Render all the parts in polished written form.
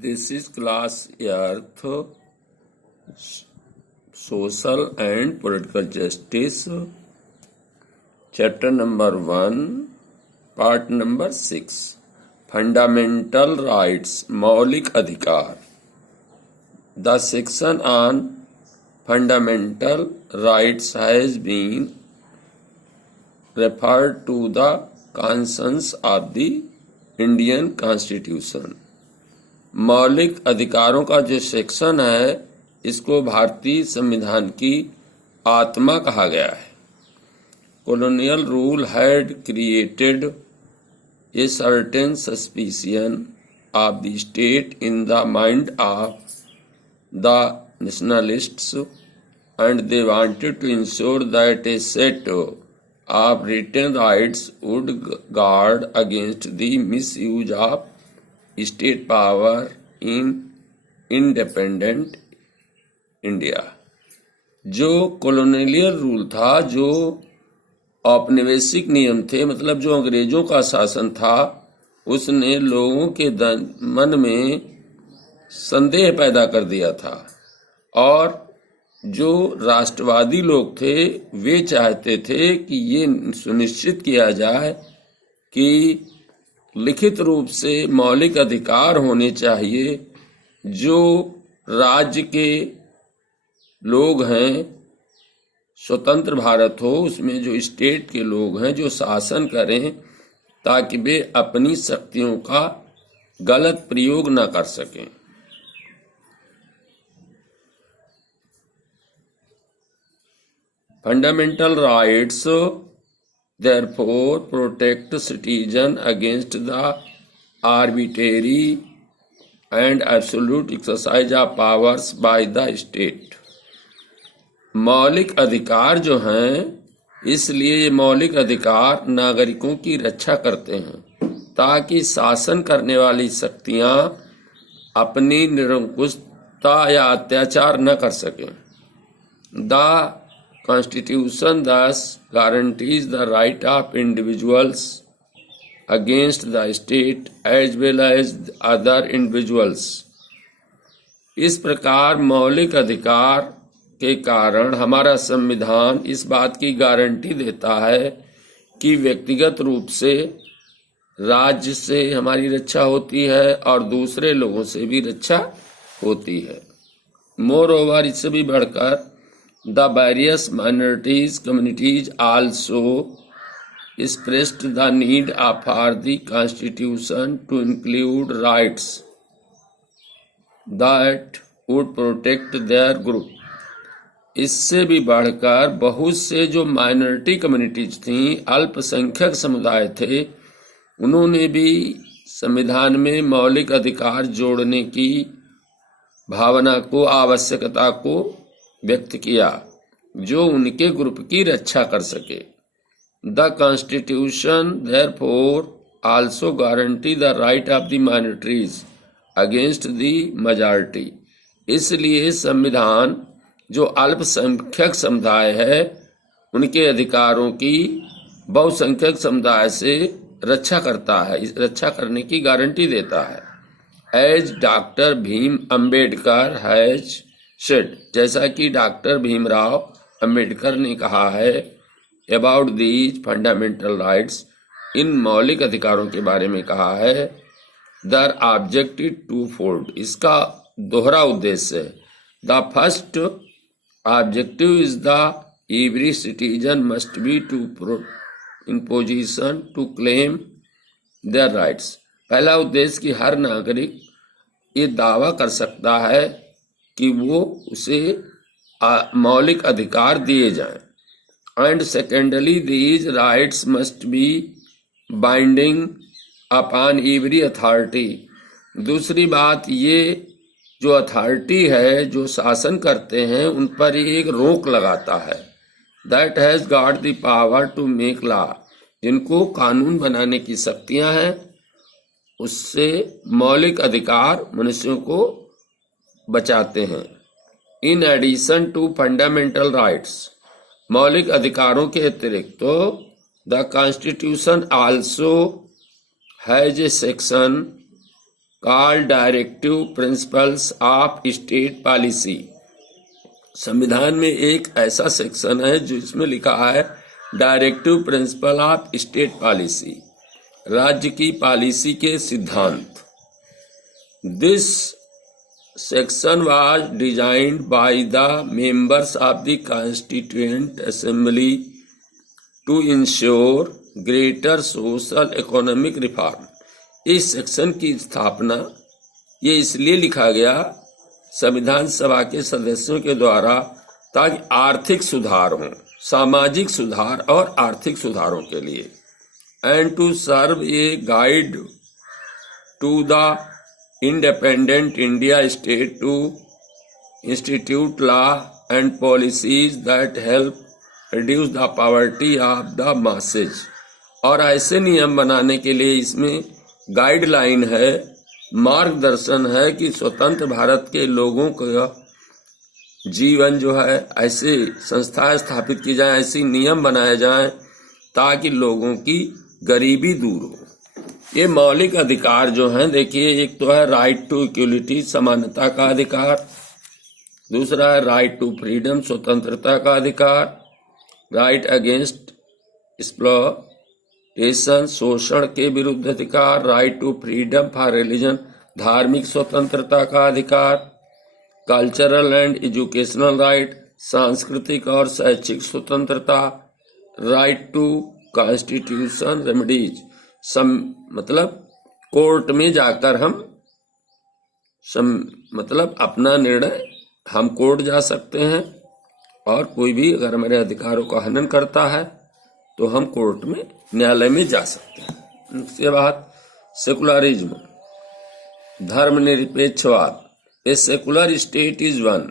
This is class Earth, Social and Political Justice, chapter number 1, part number 6, Fundamental Rights, मौलिक अधिकार. The section on fundamental rights has been referred to the conscience of the Indian Constitution. मौलिक अधिकारों का जो section है इसको भारतीय संविधान की आत्मा कहा गया है. Colonial rule had created a certain suspicion of the state in the mind of the nationalists, and they wanted to ensure that a set of written rights would guard against the misuse of state power in independent India. जो colonial rule था, जो औपनिवेशिक नियम थे, मतलब जो अंग्रेजों का शासन था, उसने लोगों के मन में संदेह पैदा कर दिया था. और जो राष्ट्रवादी लोग थे वे चाहते थे कि ये सुनिश्चित किया जाए कि लिखित रूप से मौलिक अधिकार होने चाहिए. जो राज्य के लोग हैं, स्वतंत्र भारत हो, उसमें जो स्टेट के लोग हैं जो शासन करें, ताकि वे अपनी शक्तियों का गलत प्रयोग न कर सकें. Fundamental rights therefore protect citizen against the arbitrary and absolute exercise of powers by the state. मौलिक अधिकार जो हैं, इसलिए ये मौलिक अधिकार नागरिकों की रक्षा करते हैं ताकि शासन करने वाली शक्तियां अपनी निरंकुशता या अत्याचार न कर सकें. The Constitution thus guarantees the right of individuals against the state as well as other individuals. इस प्रकार मौलिक अधिकार के कारण हमारा संविधान इस बात की गारंटी देता है कि व्यक्तिगत रूप से राज्य से हमारी रक्षा होती है और दूसरे लोगों से भी रक्षा होती है. मोरओवर, इससे भी बढ़कर the various minorities communities also expressed the need for the constitution to include rights that would protect their group. इससे भी बढ़कर बहुत से जो माइनॉरिटी कम्युनिटीज थीं, अल्पसंख्यक समुदाय थे, उन्होंने भी संविधान में मौलिक अधिकार जोड़ने की भावना को, आवश्यकता को व्यक्त किया जो उनके ग्रुप की रक्षा कर सके. The constitution therefore also guarantee the right of the minorities against the majority. इसलिए संविधान जो अल्पसंख्यक समुदाय है उनके अधिकारों की बहुसंख्यक समुदाय से रक्षा करता है, रक्षा करने की गारंटी देता है. As doctor Bhim Ambedkar has said, जैसा कि डॉक्टर भीमराव अंबेडकर ने कहा है, अबाउट दीज फंडामेंटल राइट्स, इन मौलिक अधिकारों के बारे में कहा है, दर ऑब्जेक्टिव टू फोल्ड, इसका दोहरा उद्देश्य है. The first objective is the every citizen must be to in position to claim their rights. पहला उद्देश्य कि हर नागरिक ये दावा कर सकता है कि वो उसे मौलिक अधिकार दिए जाएं. And secondly, these rights must be binding upon every authority. दूसरी बात, ये जो अथॉरिटी है, जो शासन करते हैं, उन पर एक रोक लगाता है. That has got the power to make law, जिनको कानून बनाने की शक्तियां हैं, उससे मौलिक अधिकार मनुष्यों को बचाते हैं. In addition to fundamental rights, मौलिक अधिकारों के अतिरिक्त तो the constitution also has a section called directive principles of state policy. संविधान में एक ऐसा सेक्शन है जो इसमें लिखा है directive principle of state policy, राज्य की पॉलिसी के सिद्धांत। This section was designed by the members of the Constituent Assembly to ensure greater social economic reform। इस सेक्शन की स्थापना ये इसलिए लिखा गया संविधान सभा के सदस्यों के द्वारा ताकि आर्थिक सुधार हो, सामाजिक सुधार और आर्थिक सुधारों के लिए, and to serve a guide to the independent India state to institute law and policies that help reduce the poverty of the masses। और ऐसे नियम बनाने के लिए इसमें गाइडलाइन है, मार्गदर्शन है कि स्वतंत्र भारत के लोगों का जीवन जो है ऐसे संस्थाएं स्थापित की जाए, ऐसे नियम बनाए जाएं ताकि लोगों की गरीबी दूर हो। ये मौलिक अधिकार जो हैं, देखिए, एक तो है राइट टू इक्वलिटी, समानता का अधिकार, दूसरा है राइट टू फ्रीडम, स्वतंत्रता का अधिकार, राइट अगेंस्ट एक्सप्लॉयटेशन, शोषण के विरुद्ध अधिकार, right to freedom for religion, धार्मिक स्वतंत्रता का अधिकार, कल्चरल एंड एजुकेशनल राइट, सांस्कृतिक और शैक्षिक स्वतंत्रता, राइट टू कॉन्स्टिट्यूशन रेमेडीज, मतलब कोर्ट में जाकर हम मतलब अपना निर्णय हम कोर्ट जा सकते हैं, और कोई भी अगर हमारे अधिकारों का हनन करता है तो हम कोर्ट में, न्यायालय में जा सकते हैं। उसके बाद सेकुलरिज्म, धर्मनिरपेक्षवाद। A secular state is one,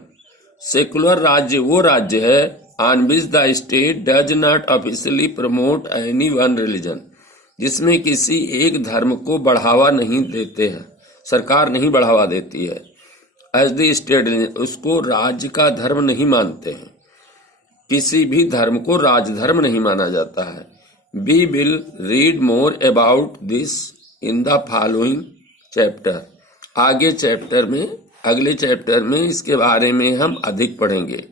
secular राज्य वो राज्य है on which the state does not officially promote any one religion, जिसमें किसी एक धर्म को बढ़ावा नहीं देते हैं, सरकार नहीं बढ़ावा देती है। एज द स्टेट, उसको राज्य का धर्म नहीं मानते हैं, किसी भी धर्म को राजधर्म नहीं माना जाता है। We will read more about this in the following chapter. आगे चैप्टर में, अगले चैप्टर में इसके बारे में हम अधिक पढ़ेंगे।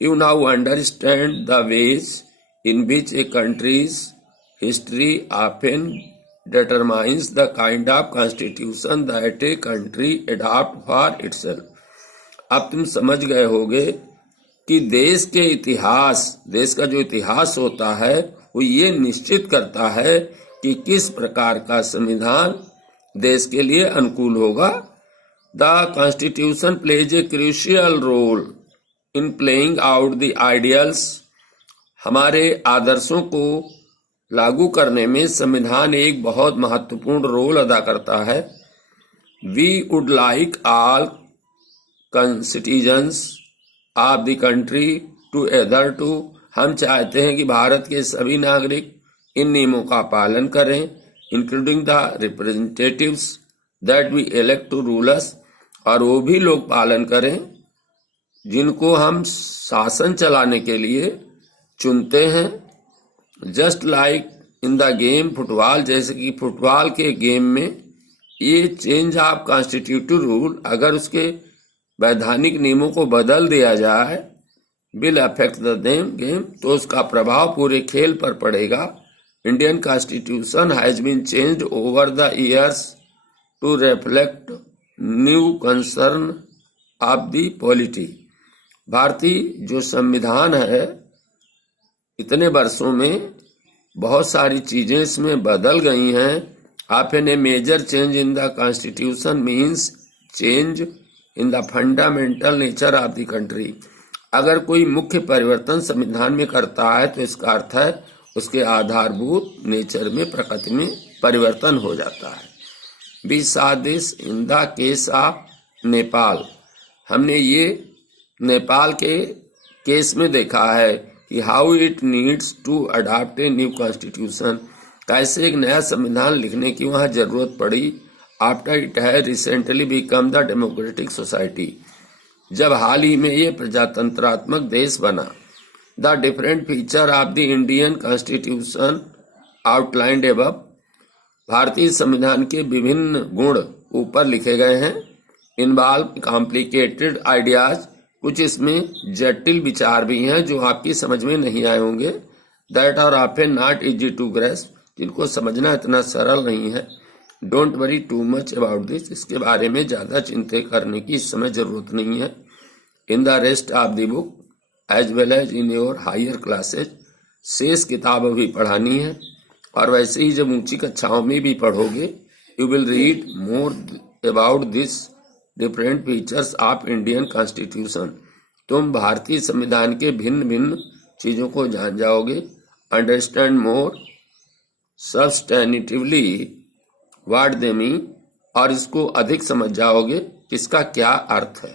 You now understand the ways in which A countries history often determines the kind of constitution that a country adopt for itself। अब तुम समझ गए होगे कि देश के इतिहास, देश का जो इतिहास होता है वो ये निश्चित करता है कि किस प्रकार का संविधान देश के लिए अनुकूल होगा। The constitution plays a crucial role in playing out the ideals. हमारे आदर्शों को लागू करने में संविधान एक बहुत महत्वपूर्ण रोल अदा करता है। We would like all citizens of the country to adhere to, हम चाहते हैं कि भारत के सभी नागरिक इन नियमों का पालन करें, including the representatives that we elect to rule us, और वो भी लोग पालन करें जिनको हम शासन चलाने के लिए चुनते हैं। Just like in the game football, जैसे कि फुटबॉल के गेम में ये चेंज ऑफ कॉन्स्टिट्यूटिव रूल, अगर उसके वैधानिक नियमों को बदल दिया जाए, विल अफेक्ट द गेम, तो उसका प्रभाव पूरे खेल पर पड़ेगा। Indian constitution has been changed over the years to reflect new concern of the polity. भारतीय जो संविधान है, इतने वर्षों में बहुत सारी चीजें इसमें बदल गई हैं। Often a major change in the constitution means change in the fundamental nature of the country. अगर कोई मुख्य परिवर्तन संविधान में करता है तो इसका अर्थ है उसके आधारभूत नेचर में, प्रकृति में परिवर्तन हो जाता है। We saw this in the case of Nepal, हमने ये नेपाल के केस में देखा है कि how it needs to adopt a new constitution, कैसे एक नया संविधान लिखने की वहां जरूरत पड़ी। After it has recently become the democratic society, जब हाल ही में ये प्रजातंत्रात्मक देश बना। The different feature of the Indian constitution outlined above, भारतीय संविधान के विभिन्न गुण ऊपर लिखे गए हैं। इन्वॉल्व कॉम्प्लिकेटेड आइडियाज, कुछ इसमें जटिल विचार भी हैं जो आपकी समझ में नहीं आए होंगे। That are often not easy to grasp, जिनको समझना इतना सरल नहीं है। Don't worry too much about this, इसके बारे में ज़्यादा चिंता करने की इस समय ज़रूरत नहीं है। In the rest of the book as well as in your higher classes, शेष किताब अभी पढ़ानी है और वैसे ही जब ऊंची कक्षाओं में भी पढ़ोगे, you will read more about this different features of Indian constitution, तुम भारतीय संविधान के भिन्न भिन्न चीज़ों को जान जाओगे। Understand more substantively what they mean, और इसको अधिक समझ जाओगे इसका क्या अर्थ है।